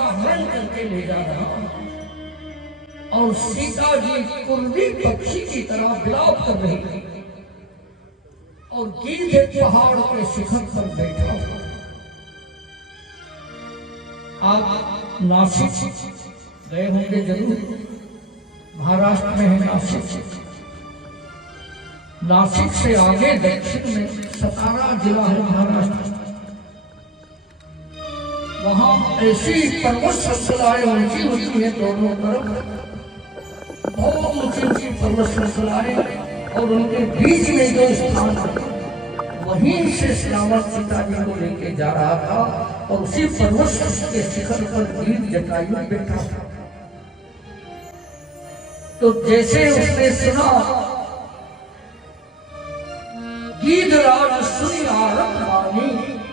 का हरण करके ले जा रहा और सीता जी कुर्दी पक्षी की तरह विलाप कर रही थी और गीध पहाड़ के शिखर पर बैठा हुआ। आप नासिक गए होंगे जरूर, महाराष्ट्र में है नासिक। नासिक से आगे दक्षिण में सतारा जिला है महाराष्ट्र। वहां ऐसी पर्वत श्रृंखलाएं ऊंची ऊंची है दोनों तरफ, बहुत ऊंची ऊंची पर्वत श्रृंखलाएं, और उनके बीच में जो स्थान है वहीं से श्रावण सीता जी को लेके जा रहा था और उसी पर्वत के शिखर पर गीध जटायु बैठा था। तो जैसे उसने सुना गीधराज सुनी आरत वाणी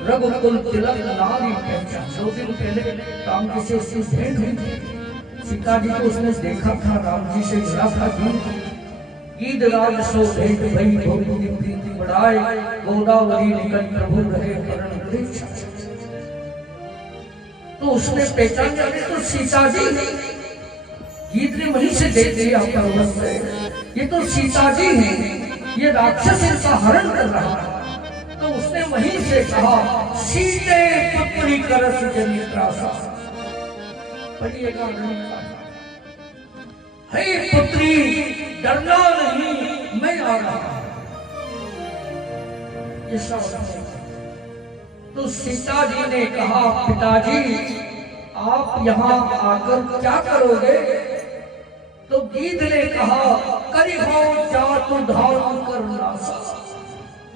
रघुकुल तिलक नारी पहचान। 2 दिन पहले राम जी से उसकी भेंट हुई थी। सीता जी को उसने देखा था, राम जी से मिला था। गीधराज सो भेंट भई भोगी प्रीति बढ़ाए, गोदावरी निकट प्रभु रहे परण वृक्ष। तो उसने पहचान जाने तो सीता जी, गीध ने वहीं से देख लिया पर्वत से, ये तो सीता जी हैं, ये राक्षस इनका हरण कर रहा है। तो उसने वहीं से कहा सीते पुत्री करस जनित्रासा। पढ़िएगा, हे पुत्री डरना नहीं, मैं आ रहा हूं। तो सीता जी ने कहा पिताजी आप यहाँ आकर क्या करोगे? तो गीध ने कहा करिहो जातु धारण करना,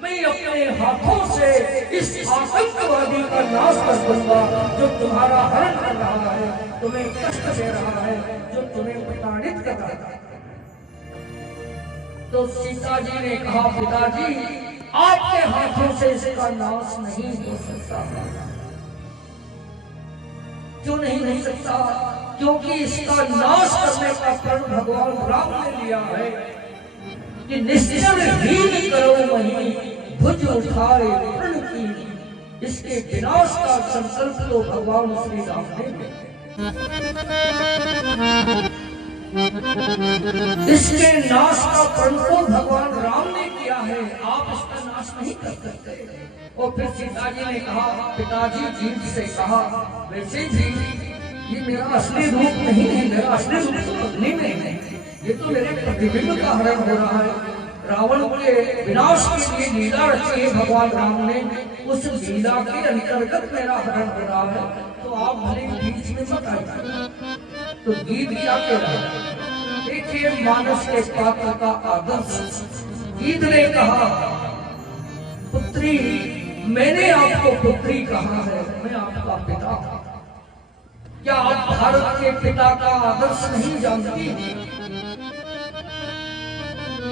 मैं अपने हाथों से इस आतंकवादी का नाश कर दूंगा जो तुम्हारा हरण कर रहा है, तुम्हें कष्ट दे रहा है, जो तुम्हें प्रताड़ित कर रहा है। तो सीता जी ने कहा पिताजी आपके हाथों से इसका नाश नहीं हो सकता। क्यों नहीं हो सकता? क्योंकि इसका नाश करने का प्रण भगवान राम ने लिया है कि निश्चय हीन करो वही भुज उठाए प्रण की। इसके विनाश का संकल्प तो भगवान श्री राम ने लिया। इसके नाश का प्रण तो भगवान राम ने किया है, आप इसका नाश नहीं कर सकते। और फिर सीता जी ने कहा पिताजी जीत से कहा वैसे भी ये मेरा असली रूप नहीं है, मेरा असली रूप तो अग्नि में है, ये तो मेरे प्रतिबिंब का हरण हो रहा है। रावण के विनाश के लिए लीला रची है भगवान राम ने, उस लीला के अंतर्गत मेरा हरण हो रहा है, तो आप भले बीच में मत आइए। तो गीध क्या कह रहा है? देखिए मानस के पात्र का आदर्श। गीध ने कहा पुत्री मैंने आपको पुत्री कहा है, मैं आपका पिता। क्या आप भारत के पिता का आदर्श नहीं जानती?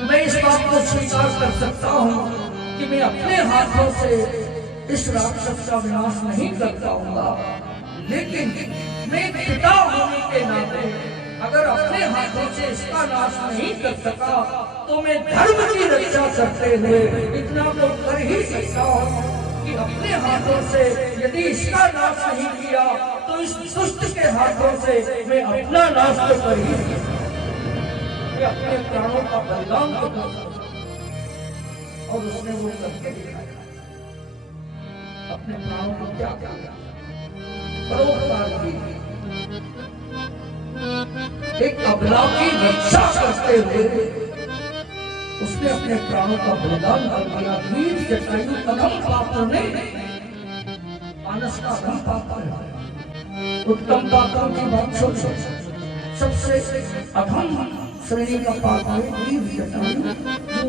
मैं इस बात को स्वीकार कर सकता हूँ कि मैं अपने हाथों से इस राक्षस का विनाश नहीं कर पाऊंगा, लेकिन मैं पिता होने के नाते अगर अपने हाथों से इसका नाश नहीं कर सका तो मैं धर्म की रक्षा करते हुए इतना तो कर ही सकता हूँ कि अपने हाथों से यदि इसका नाश नहीं किया तो इस दुष्ट के हाथों से मैं अपना नाश तो कर ही सकता। अपने प्राणों का बलिदान कर और उसने वो करके दिखाया। अपने प्राणों को क्या किया? परोपकार की, एक अबला की रक्षा करते हुए उसने अपने प्राणों का बलिदान कर दिया। वीर जटायु अधम पात्र ने, मानस का अधम पात्र है, उत्तम पात्रों की बात छोड़ सबसे अधम श्रेणी का पात्र है वीर जटायु, जो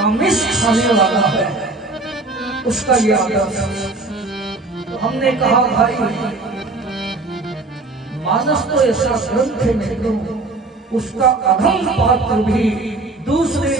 आमिष खाने वाला है, उसका ये आदर्श। तो हमने कहा भाई मानस तो ऐसा ग्रंथ है मित्रों, उसका अधम पात्र भी दूसरे